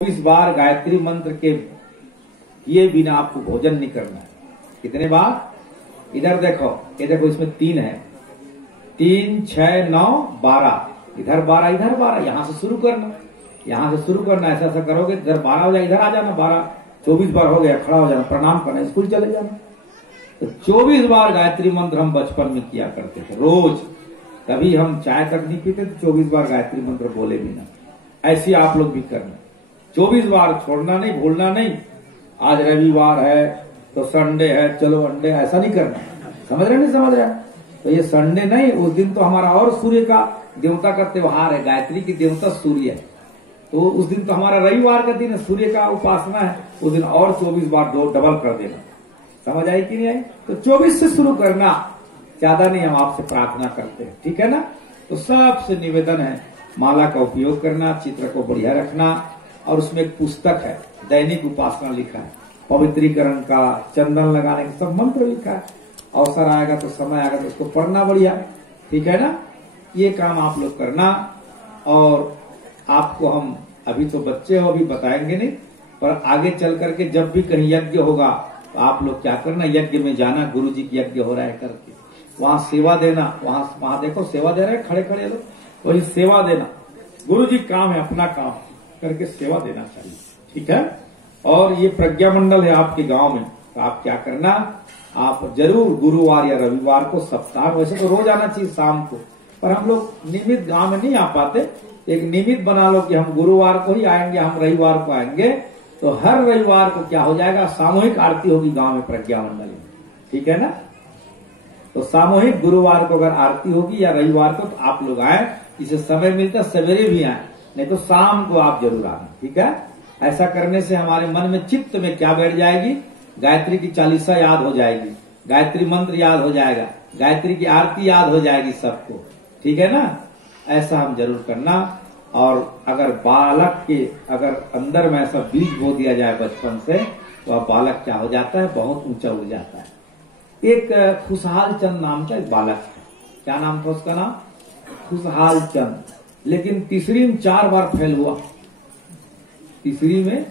24 बार गायत्री मंत्र के किए बिना आपको भोजन नहीं करना है। कितने बार? इधर देखो, ये देखो, इसमें 3 है। 3, 6, 9, 12। इधर 12, इधर 12। यहां से शुरू करना, यहां से शुरू करना। ऐसा ऐसा करोगे इधर 12 हो जाए, इधर आ जाना 12। 24 बार हो गया, खड़ा हो जाना, प्रणाम करना, स्कूल चले जाना। तो 24 बार गायत्री मंत्र हम बचपन में किया करते थे रोज। कभी हम चाय तक नहीं पीते तो 24 बार गायत्री मंत्र बोले बिना। ऐसे आप लोग भी करना। 24 बार छोड़ना नहीं, भूलना नहीं। आज रविवार है तो संडे है, चलो अंडे, ऐसा नहीं करना। समझ रहे नहीं समझ रहे? तो ये संडे नहीं, उस दिन तो हमारा और सूर्य का देवता का त्योहार है। गायत्री की देवता सूर्य है, तो उस दिन तो हमारा रविवार का दिन है, सूर्य का उपासना है। उस दिन और 24 बार डबल कर देना। समझ आई कि नहीं आई? तो 24 से शुरू करना, ज्यादा नहीं। हम आपसे प्रार्थना करते हैं, ठीक है ना? तो सबसे निवेदन है, माला का उपयोग करना, चित्र को बढ़िया रखना। और उसमें एक पुस्तक है, दैनिक उपासना लिखा है, पवित्रीकरण का, चंदन लगाने का सब मंत्र लिखा है। अवसर आएगा तो, समय आएगा तो उसको पढ़ना बढ़िया, ठीक है ना? ये काम आप लोग करना। और आपको हम, अभी तो बच्चे हो, अभी बताएंगे नहीं, पर आगे चल करके जब भी कहीं यज्ञ होगा तो आप लोग क्या करना, यज्ञ में जाना। गुरु जी की यज्ञ हो रहा है करके वहां सेवा देना। वहां देखो सेवा दे रहे हैं खड़े खड़े लोग, वही सेवा देना। गुरु जी काम है, अपना काम करके सेवा देना चाहिए, ठीक है? और ये प्रज्ञा मंडल है आपके गांव में, तो आप क्या करना, आप जरूर गुरुवार या रविवार को, सप्ताह वैसे तो रोज आना चाहिए शाम को, पर हम लोग नियमित गांव में नहीं आ पाते। एक नियमित बना लो कि हम गुरुवार को ही आएंगे, हम रविवार को आएंगे। तो हर रविवार को क्या हो जाएगा, सामूहिक आरती होगी गांव में प्रज्ञा मंडल में, ठीक है ना? तो सामूहिक गुरुवार को अगर आरती होगी या रविवार को, तो आप लोग आए। जिसे समय मिलता है सवेरे भी आए, नहीं तो शाम को आप जरूर आना, ठीक है? ऐसा करने से हमारे मन में, चित्त में क्या बैठ जाएगी, गायत्री की चालीसा याद हो जाएगी, गायत्री मंत्र याद हो जाएगा, गायत्री की आरती याद हो जाएगी सबको, ठीक है ना? ऐसा हम जरूर करना। और अगर बालक के अगर अंदर में ऐसा बीज बो दिया जाए बचपन से, तो अब बालक क्या हो जाता है, बहुत ऊंचा उड़ जाता है। एक खुशहाल चंद नाम का एक बालक है। क्या नाम था उसका? नाम खुशहाल चंद। लेकिन तीसरी में 4 बार फेल हुआ। तीसरी में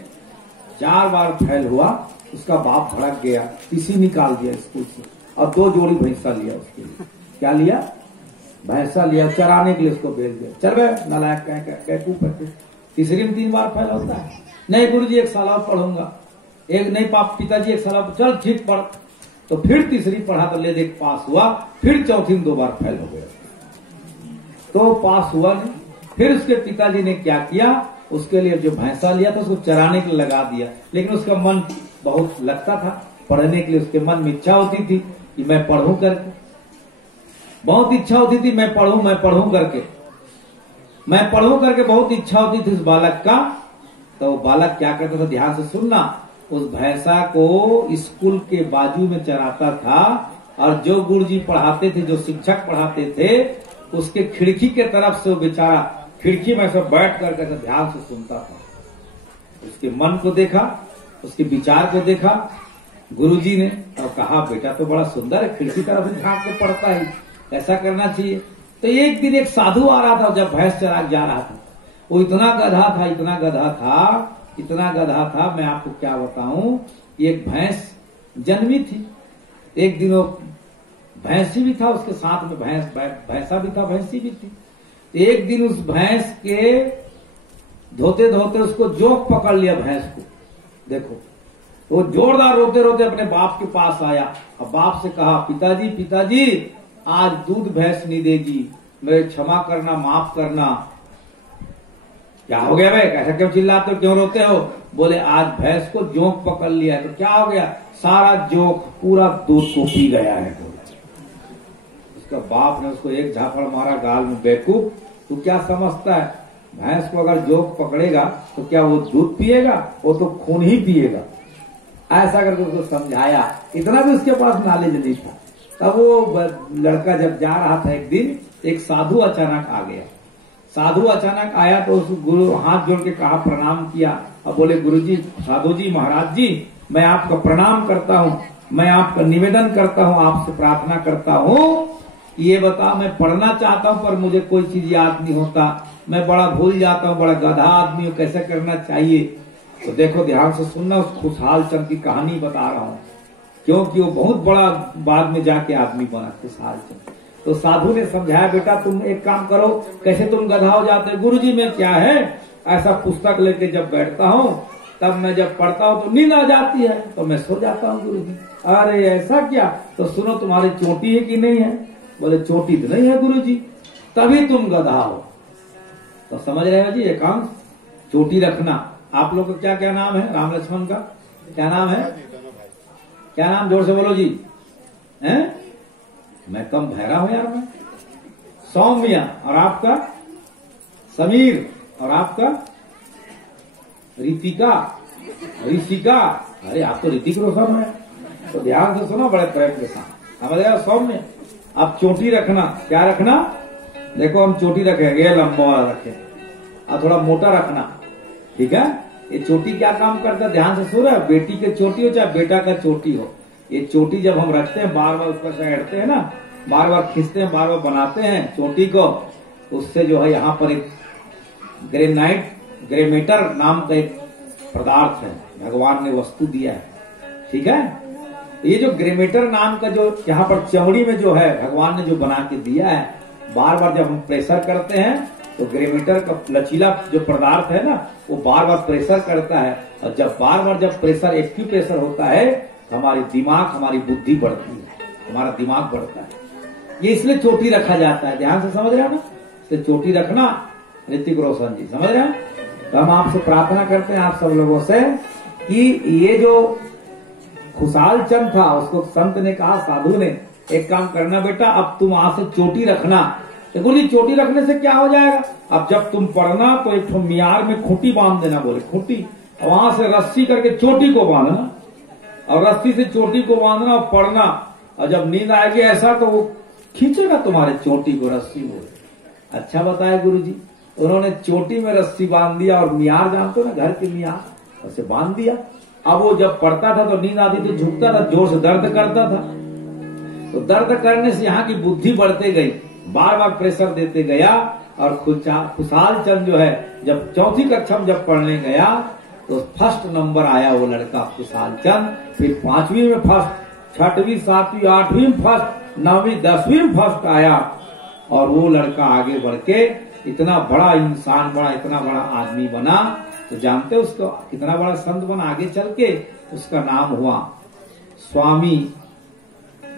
4 बार फेल हुआ। उसका बाप भड़क गया, तीसरी निकाल दिया स्कूल से, और 2 जोड़ी भैंसा लिया उसके लिए। क्या लिया? भैंसा लिया, चराने के लिए उसको भेज दिया। चल बे नालायक, कह तीसरी में 3 बार फेल होता है। नहीं गुरुजी 1 साल और पढ़ूंगा। एक नहीं पिताजी 1 साल, चल ठीक पढ़। तो फिर तीसरी पढ़ा तो ले देख पास हुआ। फिर चौथी में 2 बार फेल हो गया, तो पास हुआ नहीं। फिर उसके पिताजी ने क्या किया, उसके लिए जो भैंसा लिया था उसको चराने के लिए लगा दिया। लेकिन उसका मन बहुत लगता था पढ़ने के लिए, उसके मन में इच्छा होती थी कि मैं पढ़ूं करके, बहुत इच्छा होती थी मैं पढ़ूं करके बहुत इच्छा होती थी उस बालक का। तो बालक क्या करता था, ध्यान से सुनना, उस भैंसा को स्कूल के बाजू में चराता था। और जो गुरुजी पढ़ाते थे, जो शिक्षक पढ़ाते थे, उसके खिड़की के तरफ से वो बेचारा खिड़की में सब बैठ करके ध्यान से सुनता था। उसके मन को देखा, उसके विचार को देखा गुरुजी ने, और कहा बेटा तो बड़ा सुंदर है, खिड़की तरफ से झांक के पढ़ता है, ऐसा करना चाहिए। तो एक दिन एक साधु आ रहा था, जब भैंस चरा जा रहा था। वो इतना गधा था, मैं आपको क्या बताऊं। एक भैंस जन्मी थी। एक दिन वो भैंसी भी था, उसके साथ में भैंसा भी था, भैंसी भी थी। एक दिन उस भैंस के धोते धोते उसको जोक पकड़ लिया भैंस को। देखो, वो जोरदार रोते रोते अपने बाप के पास आया और बाप से कहा, पिताजी आज दूध भैंस नहीं देगी, मेरे क्षमा करना, माफ करना। क्या हो गया भाई, कैसा क्यों चिल्लाते हो, क्यों रोते हो? बोले आज भैंस को जोक पकड़ लिया है। तो क्या हो गया, सारा जोक पूरा दूध को पी गया है। उसका बाप ने उसको एक झापड़ मारा गाल में, बेवकूफ, तू क्या समझता है, भैंस को अगर जोक पकड़ेगा तो क्या वो दूध पिएगा, वो तो खून ही पिएगा। ऐसा करके उसको समझाया। इतना भी उसके पास नॉलेज नहीं था। तब वो लड़का जब जा रहा था, एक दिन एक साधु अचानक आ गया। साधु अचानक आया तो उस गुरु हाथ जोड़ के कहा, प्रणाम किया, और बोले गुरुजी, साधु जी, महाराज जी, मैं आपका प्रणाम करता हूँ, मैं आपका निवेदन करता हूँ, आपसे प्रार्थना करता हूँ, ये बता, मैं पढ़ना चाहता हूँ पर मुझे कोई चीज याद नहीं होता, मैं बड़ा भूल जाता हूँ, बड़ा गधा आदमी हूँ, कैसे करना चाहिए। तो देखो ध्यान से सुनना, उस खुशहाल चंद की कहानी बता रहा हूँ, क्योंकि वो बहुत बड़ा बाद में जाके आदमी बना खुशहाल चंद। तो साधु ने समझाया, बेटा तुम एक काम करो, कैसे तुम गधा हो जाते हो। गुरुजी में क्या है, ऐसा पुस्तक लेके जब बैठता हूँ तब मैं जब पढ़ता हूँ तो नींद आ जाती है, तो मैं सो जाता हूँ गुरुजी। अरे ऐसा क्या, तो सुनो तुम्हारी चोटी है कि नहीं है। बोले चोटी तो नहीं है गुरुजी। तभी तुम गधा हो। तो समझ रहे हो जी, एकांश चोटी रखना। आप लोग का क्या क्या नाम है, राम लक्ष्मण का क्या नाम है, क्या नाम, जोर से बोलो जी। हैं, मैं कम भैरा हूं यार, मैं सौम्या, और आपका समीर, और आपका ऋतिका, ऋषिका। अरे आप तो ऋतिक रोशन है। तो ध्यान से सुनो बड़े प्रेम के साथ, समझ रहे हो। सौम्य, अब चोटी रखना, क्या रखना, देखो हम चोटी रखेंगे, लंबा वाला रखें, और थोड़ा मोटा रखना, ठीक है। ये चोटी क्या काम करता है, ध्यान से सुन रहे हो। बेटी के चोटी हो चाहे बेटा का चोटी हो, ये चोटी जब हम रखते हैं, बार बार ऊपर से हटते हैं ना, बार बार खींचते हैं, बार बार बनाते हैं चोटी को, उससे जो है यहाँ पर एक ग्रेमेटर नाम का एक पदार्थ है, भगवान ने वस्तु दिया है, ठीक है। ये जो ग्रेमेटर नाम का जो यहाँ पर चमड़ी में जो है भगवान ने जो बना के दिया है, बार बार जब हम प्रेशर करते हैं तो ग्रेमेटर का लचीला जो पदार्थ है ना, वो बार बार प्रेशर करता है, और जब बार बार जब प्रेशर एक्टिव प्रेशर होता है तो हमारी दिमाग, हमारी बुद्धि बढ़ती है, हमारा दिमाग बढ़ता है। ये इसलिए चोटी रखा जाता है, ध्यान से समझ रहे हो ना, इसलिए चोटी रखना। ऋतिक रोशन जी समझ रहे हैं। तो हम आपसे प्रार्थना करते हैं आप सब लोगों से कि ये जो खुशहाल चंद था, उसको संत ने कहा, साधु ने, एक काम करना बेटा, अब तुम वहां से चोटी रखना। तो बोली चोटी रखने से क्या हो जाएगा, अब जब तुम पढ़ना तो एक मियार में खूंटी बांध देना, बोले खूंटी, वहां से रस्सी करके चोटी को बांधना, और रस्सी से चोटी को बांधना और पढ़ना, और जब नींद आएगी ऐसा तो वो खींचेगा तुम्हारे चोटी को रस्सी को। अच्छा बताया गुरुजी। उन्होंने चोटी में रस्सी बांध दिया, और मियार जानते हो ना, घर के मियार, उसे बांध दिया। अब वो जब पढ़ता था तो नींद आती तो झुकता था, जोर से दर्द करता था, तो दर्द करने से यहाँ की बुद्धि बढ़ते गई, बार बार प्रेशर देते गया, और खुशहाल चंद जो है जब चौथी कक्षा में जब पढ़ने गया तो फर्स्ट नंबर आया वो लड़का खुशहाल चंद। फिर 5वीं में फर्स्ट, 6वीं 7वीं 8वीं में फर्स्ट, 9वीं 10वीं में फर्स्ट आया, और वो लड़का आगे बढ़ के इतना बड़ा इंसान बना, इतना बड़ा आदमी बना। तो जानते उसको कितना बड़ा संत बना, आगे चल के उसका नाम हुआ स्वामी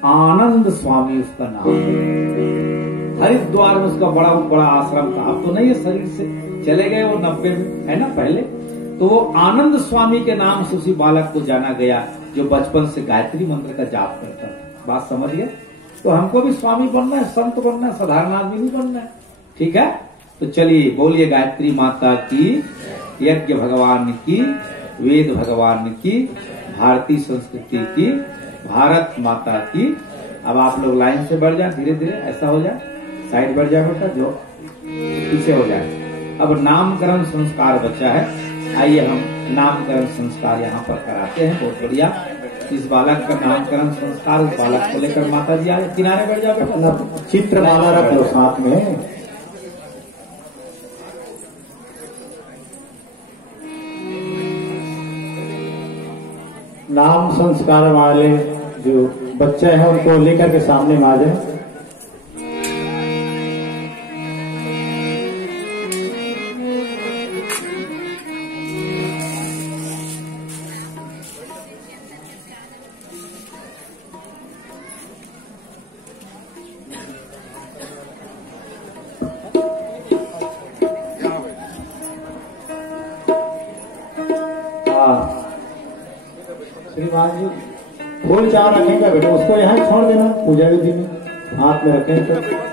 आनंद स्वामी, उसका नाम। हरिद्वार में उसका बड़ा बड़ा आश्रम था, अब तो नहीं है, शरीर से चले गए वो 90 में, है ना पहले। तो वो आनंद स्वामी के नाम से उसी बालक को जाना गया, जो बचपन से गायत्री मंत्र का जाप करता था। बात समझ गए। तो हमको भी स्वामी बनना है, संत बनना है, साधारण आदमी नहीं बनना है, ठीक है। तो चलिए बोलिए गायत्री माता की, यज्ञ भगवान की, वेद भगवान की, भारतीय संस्कृति की, भारत माता की। अब आप लोग लाइन से बढ़ जाए, धीरे धीरे ऐसा हो जाए, साइड बढ़ जाए बेटा, जो पीछे हो जाए। अब नामकरण संस्कार बचा है, आइए हम नामकरण संस्कार यहाँ पर कराते हैं। बहुत बढ़िया। इस बालक का नामकरण संस्कार, उस बालक को लेकर माता जी आए, किनारे बैठ जाओ बेटा, चित्रमाला रख लो साथ में। नाम संस्कार वाले जो बच्चे हैं उनको लेकर के सामने में आ जाए। श्रीमान जी फूल चार रखेगा बेटा, उसको यहाँ छोड़ देना, पूजा विधि में हाथ में रखें तो।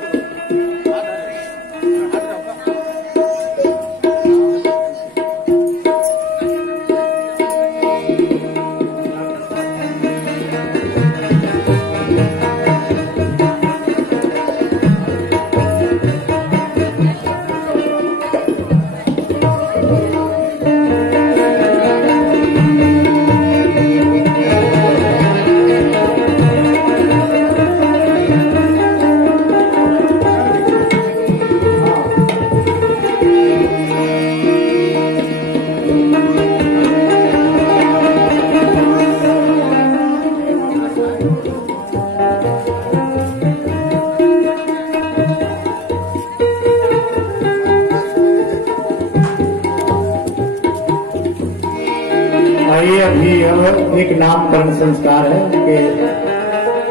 आइए अभी अब एक नामकरण संस्कार है उनके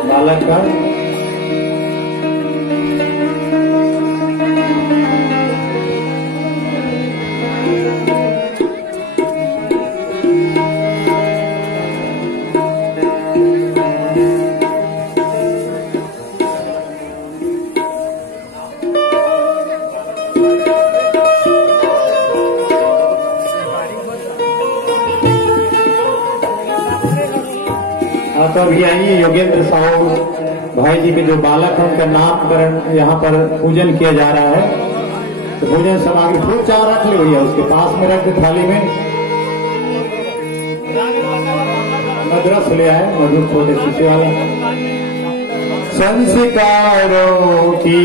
बालक का। तो अभी आइए योगेंद्र साहू भाई जी के जो बालक है उनका नामकरण यहाँ पर पूजन किया जा रहा है। तो भोजन सामग्री फूल चाव रख ले भैया, उसके पास में रख दे थाली में। मदरस ले आए, मधुर छोटे शीशे वाला। संस्कारों की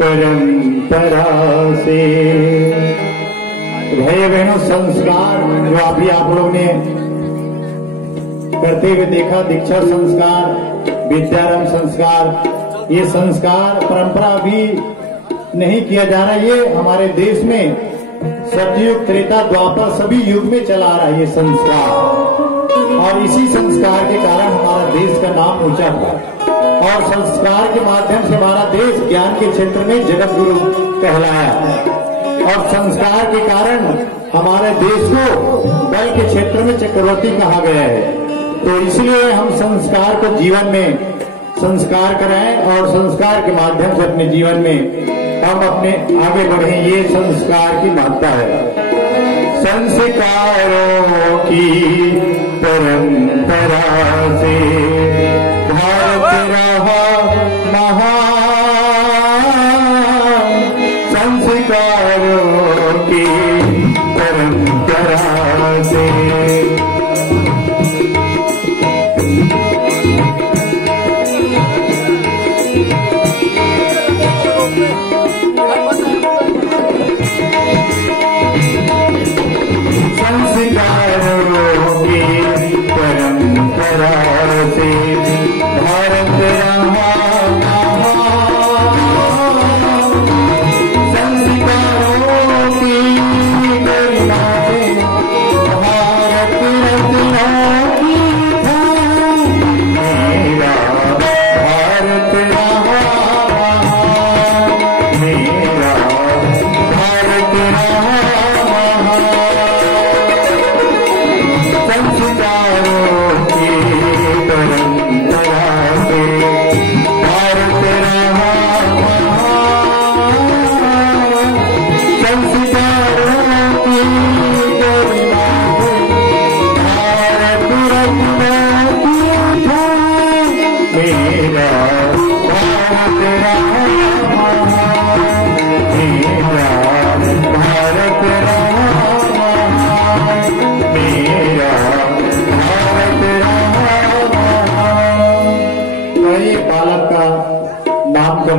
परंपरा से भाई बहनों, संस्कार जो अभी आप लोग ने करते हुए देखा, दीक्षा संस्कार, विद्यारंभ संस्कार, ये संस्कार परंपरा भी नहीं किया जा रहा। ये हमारे देश में सतयुग, त्रेता, द्वापर सभी युग में चला आ रहा है ये संस्कार। और इसी संस्कार के कारण हमारा देश का नाम ऊंचा हुआ और संस्कार के माध्यम से हमारा देश ज्ञान के क्षेत्र में जगत गुरु कहलाया। और संस्कार के कारण हमारे देश को बल के क्षेत्र में चक्रवर्ती कहा गया है। तो इसलिए हम संस्कार को जीवन में संस्कार कराएं और संस्कार के माध्यम से अपने जीवन में हम अपने आगे बढ़े, ये संस्कार की महत्ता है। संस्कारों की परंपरा से भारत रहा महान, संस्कारों की परंपरा से।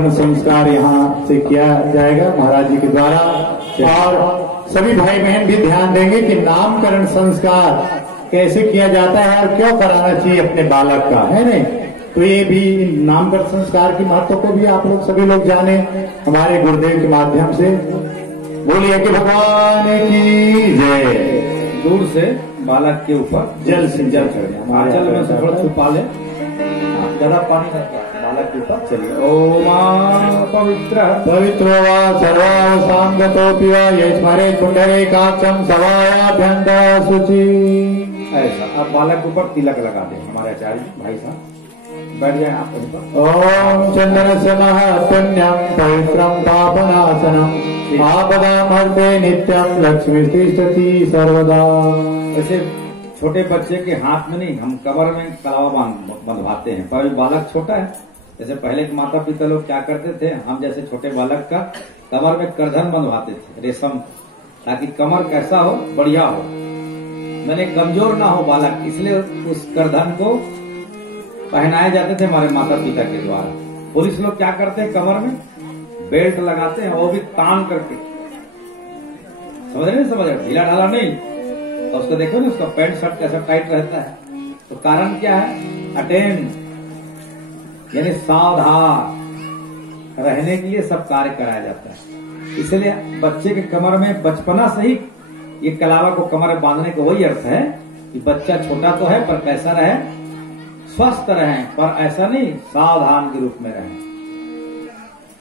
संस्कार यहाँ से किया जाएगा महाराज जी के द्वारा। और सभी भाई बहन भी ध्यान देंगे कि नामकरण संस्कार कैसे किया जाता है और क्यों कराना चाहिए अपने बालक का, है नहीं। तो ये भी नामकरण संस्कार की महत्व को भी आप लोग सभी लोग जाने हमारे गुरुदेव के माध्यम से। बोलिए कि भगवान की जय। दूर से बालक के ऊपर जल से जल चढ़े, आंचल में से थोड़ा छुपा ले, ज्यादा पानी लगता है बालक के ऊपर। चलिए ओम पवित्र पवित्रो वा सर्वावसांगतोऽपि वा ये स्मरे पुंडरीकाक्षं सवायाभ्यंत शुचि। ऐसा अब बालक के ऊपर तिलक लगा दे हमारे आचार्य भाई साहब। बैठ जाए आप ऊपर। ओम चंदनस्य महत्पुण्यं पवित्रं पापनाशनम् आपदामर्ते नित्यं लक्ष्मी तिष्ठति सर्वदा। ऐसे छोटे बच्चे के हाथ में नहीं, हम कमर में कलावा बंधवाते हैं, पर अभी बालक छोटा है। जैसे पहले के माता पिता लोग क्या करते थे, हम जैसे छोटे बालक का कमर में करधन बंधवाते थे रेशम, ताकि कमर कैसा हो, बढ़िया हो, मैंने कमजोर ना हो बालक, इसलिए उस करधन को पहनाए जाते थे हमारे माता पिता के द्वारा। पुलिस लोग क्या करते हैं, कमर में बेल्ट लगाते हैं, वो भी तान करके, समझ रहे, समझ रहे, ढीला ढाला नहीं। तो उसको देखो ना, उसका पैंट शर्ट कैसा टाइट रहता है। तो कारण क्या है, अटेंड यानी सावधान रहने के लिए सब कार्य कराया जाता है। इसलिए बच्चे के कमर में बचपना से ही ये कलावा को कमर में बांधने का वही अर्थ है कि बच्चा छोटा तो है पर कैसा रहे, स्वस्थ रहे, पर ऐसा नहीं सावधान के रूप में रहे।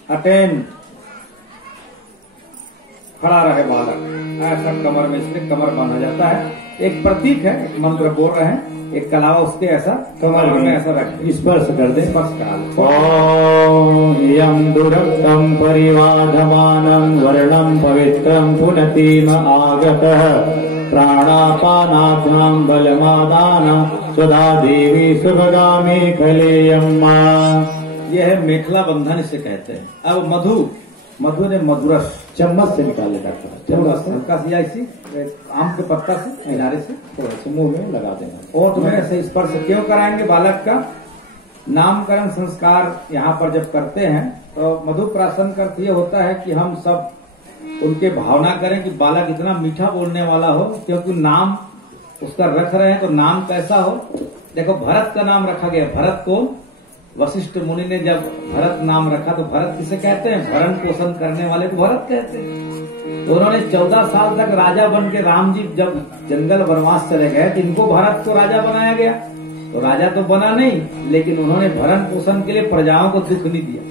अटेन खड़ा रहे बालक, ऐसा कमर में इसलिए कमर बांधा जाता है, एक प्रतीक है, एक मंत्र बोल रहे हैं, एक कलावा उसके ऐसा कमर में ऐसा रख स्पर्श कर दे। स्पर्श करा। ओम यम दुरक्तम परिवाधमानं वर्णं पवित्रं पुनतीम आगतः प्राणापानाभ्यां बलमादान स्वधा देवी सुभगामी खलेयम्मा। यह है मेखला बंधन, इसे कहते हैं। अब मधु ने मधुरस चम्मच से निकाले डॉक्टर, चम्मच हल्का सी ऐसी आम के पत्ता से किनारे से थोड़ा सा मुंह में लगा देना। और तुम्हें ऐसे स्पर्श क्यों कराएंगे? बालक का नामकरण संस्कार यहाँ पर जब करते हैं तो मधु प्राशन का अर्थ ये होता है कि हम सब उनके भावना करें कि बालक इतना मीठा बोलने वाला हो, क्योंकि नाम उसका रख रहे हैं तो नाम कैसा हो। देखो भरत का नाम रखा गया, भरत को वशिष्ठ मुनि ने जब भरत नाम रखा तो भरत किसे कहते हैं? भरण पोषण करने वाले को भरत कहते हैं। तो उन्होंने 14 साल तक राजा बन के, राम जी जब जंगल वनवास चले गए तो इनको भरत को राजा बनाया गया। तो राजा तो बना नहीं, लेकिन उन्होंने भरण पोषण के लिए प्रजाओं को दुख नहीं दिया।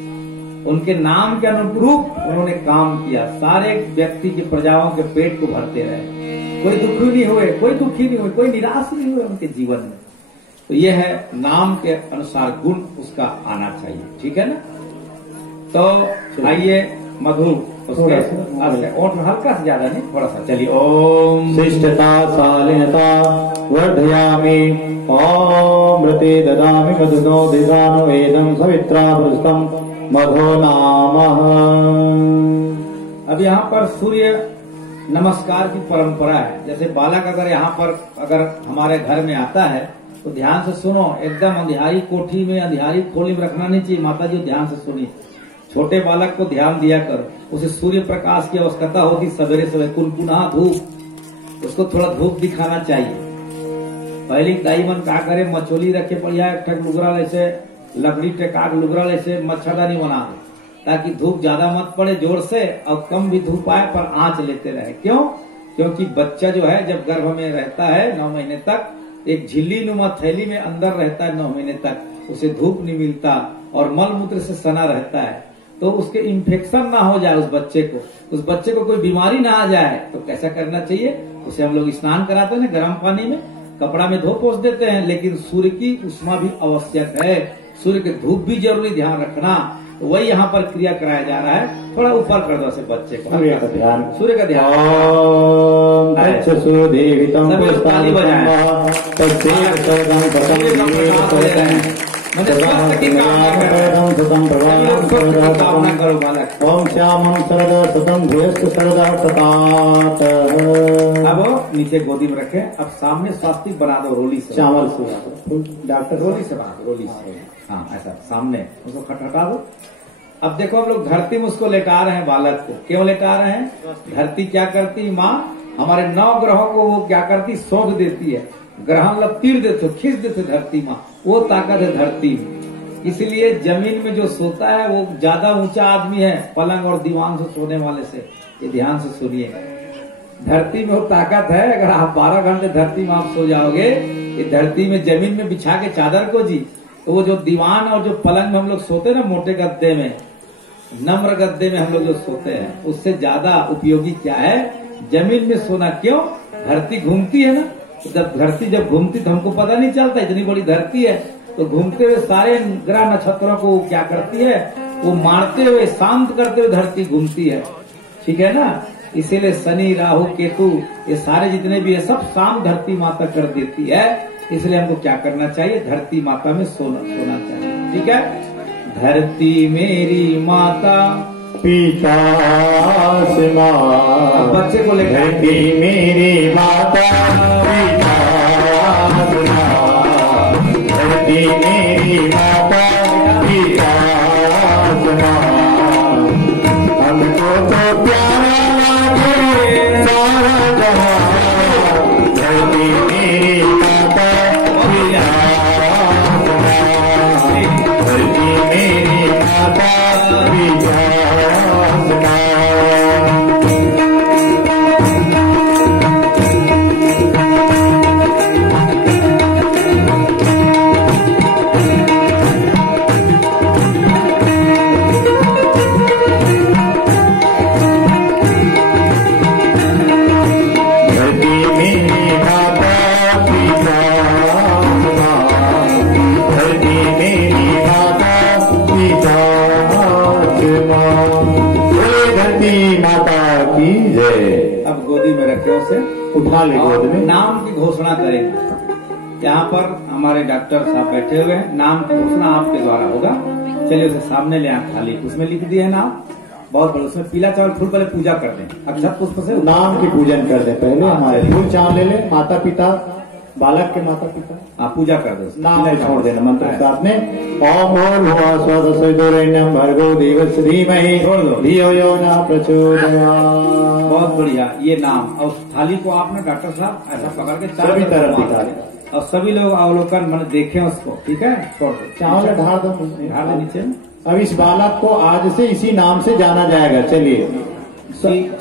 उनके नाम के अनुरूप उन्होंने काम किया, सारे व्यक्ति की प्रजाओं के पेट को भरते रहे, कोई दुखी नहीं हुए, कोई दुखी नहीं हुए, कोई निराश नहीं हुए उनके जीवन में। तो ये है नाम के अनुसार गुण उसका आना चाहिए, ठीक है ना। तो आइए मधु उसके ओठ में हल्का से ज्यादा नहीं, थोड़ा सा चलिए। ओम शिष्टता शालीनता वर्धयामि, ओम मृते ददामि मधुनो दिशानो वेदम सवित्रा पुरुषम मधो नामः। अब यहाँ पर सूर्य नमस्कार की परंपरा है। जैसे बालक अगर यहाँ पर अगर हमारे घर में आता है तो ध्यान से सुनो, एकदम अंधियारी कोठी में अंधियारी खोली में रखना नहीं चाहिए। माता जी ध्यान से सुनिए, छोटे बालक को ध्यान दिया करो, उसे सूर्य प्रकाश की आवश्यकता होती, सवेरे सवेरे कुनकुना धूप, उसको थोड़ा धूप दिखाना चाहिए। पहले दाई मन क्या करे, मछोली रखे बढ़िया एक ठक लुगरा ऐसे लकड़ी टेका लुगरा ऐसे मच्छरदानी बना दे, ताकि धूप ज्यादा मत पड़े जोर से और कम भी धूप आए पर आंच लेते रहे। क्यों? क्योंकि बच्चा जो है जब गर्भ में रहता है 9 महीने तक, एक झिल्ली नुमा थैली में अंदर रहता है 9 महीने तक, उसे धूप नहीं मिलता और मल मूत्र से सना रहता है। तो उसके इन्फेक्शन ना हो जाए, उस बच्चे को कोई बीमारी ना आ जाए, तो कैसा करना चाहिए? उसे हम लोग स्नान कराते हैं ना गर्म पानी में, कपड़ा में धो पोंछ देते हैं, लेकिन सूर्य की उष्मा भी आवश्यक है, सूर्य के धूप भी जरूरी ध्यान रखना। तो वही यहाँ पर क्रिया कराया जा रहा है। थोड़ा ऊपर कर दो से बच्चे को, सूर्य का ध्यान, सूर्य का ध्यान। ताली बजाएं। कामना करो बालक। ओम श्यामं सरदा सतम भूयस्त सरदा सतात। अब नीचे गोदी में रखे, अब सामने स्वास्तिक बना दो रोली से, चावल से डॉक्टर रोली से बना दो, रोली से, हाँ ऐसा सामने उसको खटखटा दो। अब देखो हम लोग धरती में उसको लेटा रहे हैं बालक को, क्यों लेटा रहे हैं? धरती क्या करती माँ? हमारे 9 ग्रहों को वो क्या करती? सौंप देती है, ग्रहण लकीर देते, खींच देते धरती माँ, वो ताकत है धरती में। इसलिए जमीन में जो सोता है वो ज्यादा ऊंचा आदमी है पलंग और दीवान से सोने वाले से। ये ध्यान से सुनिए, धरती में वो ताकत है। अगर आप 12 घंटे धरती में आप सो जाओगे, ये धरती में जमीन में बिछा के चादर को जी, तो वो जो दीवान और जो पलंग में हम लोग सोते हैं ना, मोटे गद्दे में, नम्र गद्दे में हम लोग जो सोते हैं, उससे ज्यादा उपयोगी क्या है? जमीन में सोना। क्यों? धरती घूमती है ना, जब धरती जब घूमती तो हमको पता नहीं चलता, इतनी बड़ी धरती है, तो घूमते हुए सारे ग्रह नक्षत्रों को क्या करती है? वो मारते हुए शांत करते हुए धरती घूमती है, ठीक है ना। इसीलिए शनि राहु केतु ये सारे जितने भी है सब शाम धरती माता कर देती है। इसलिए हमको क्या करना चाहिए? धरती माता में सोना चाहिए, ठीक है। धरती मेरी माता पिता से माँ, बच्चे को लेकर धरती मेरी माता पिता से माँ, धरती मेरी माता पिता से माँ, हमको तो प्यारा लागे सारा जहां, धरती मेरी माता पिता से माँ, धरती मेरी माता पिता से माँ। उठा ले गोद और में। नाम की घोषणा करेंगे। यहाँ पर हमारे डॉक्टर साहब बैठे हुए हैं, नाम की घोषणा आपके द्वारा होगा। चलिए उसे सामने ले आए, थाली उसमें लिख दिए है नाम, बहुत बड़ा, उसमें पीला चावल फूल पहले पूजा कर दें, अक्षत पुष्प से नाम की पूजन कर दे पहले। हाँ, हमारे चलिए। फूल चावल ले ले, माता पिता, बालक के माता पिता आप पूजा कर दो, नाम नहीं छोड़ देना मंत्र के साथ में। ओम भूर्भुवः स्वः तत्सवितुर्वरेण्यं भर्गो देवस्य धीमहि छोड़ दो। धियो यो न प्रचोदयात्। बहुत बढ़िया। ये नाम और उस थाली को आपने डॉक्टर साहब ऐसा पकड़ के सभी तरफ दिखा दें और सभी लोग अवलोकन मन देखें उसको, ठीक है। छोड़ दो, चावल ढाल दो ढाल दो नीचे में। अब इस बालक को आज से इसी नाम से जाना जाएगा। चलिए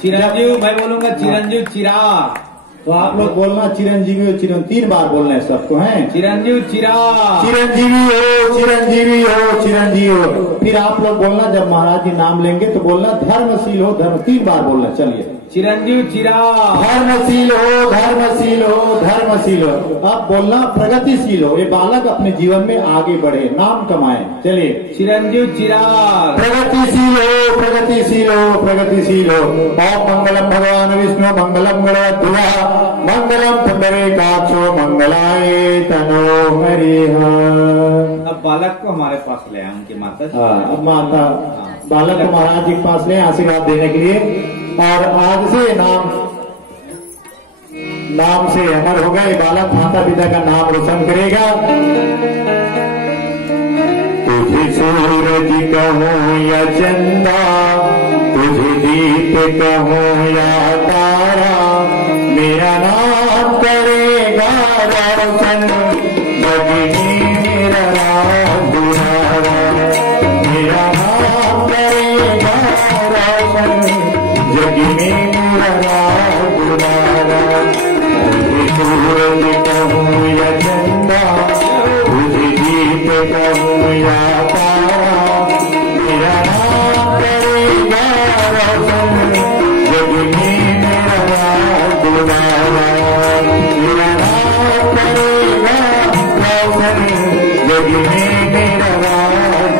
चिरंजीव, मैं बोलूंगा चिरंजीव चिराग, तो आप लोग बोलना चिरंजीवी हो, चिरंजीवी 3 बार बोलना है सबको, हैं? चिरंजीव चिराग, चिरंजीवी हो, चिरंजीवी हो, चिरंजीवी हो। फिर आप लोग बोलना, जब महाराज जी नाम लेंगे तो बोलना धर्मशील हो, धर्म 3 बार बोलना। चलिए चिरंजीव चिराग, धर्मशील हो, धर्मशील हो, धर्मशील हो। अब बोलना प्रगतिशील हो, ये बालक अपने जीवन में आगे बढ़े, नाम कमाए। चलिए चिरंजीव चिराग, प्रगतिशील हो, प्रगतिशील हो, प्रगतिशील हो। ओम मंगलम भगवान विष्णु मंगलम गणध्वजा मंगलम पुंडरीकाक्षो मंगलाय तनो हरिः। अब बालक को हमारे पास ले आए उनके माता जी। अब माता बालक को महाराज जी के पास ले आशीर्वाद देने के लिए। और आज से नाम से अमर हो गए बालक, माता पिता का नाम रोशन करेगा। तुझे सूरज कहूँ या चंदा, तुझे दीप कहूँ या तारा, मेरा नाम करेगा रोशन जग में मेरा नाम दुलारा। मेरा नाम करेगा रोशन जग में मेरा नाम दुलारा। तुझे सूरज कहूँ या चंदा, तुझे दीप कहूँ या तारा, मेरा नाम करेगा रोशन जग में मेरा नाम दुलारा। मेरा नाम करेगा रोशन जग में मेरा नाम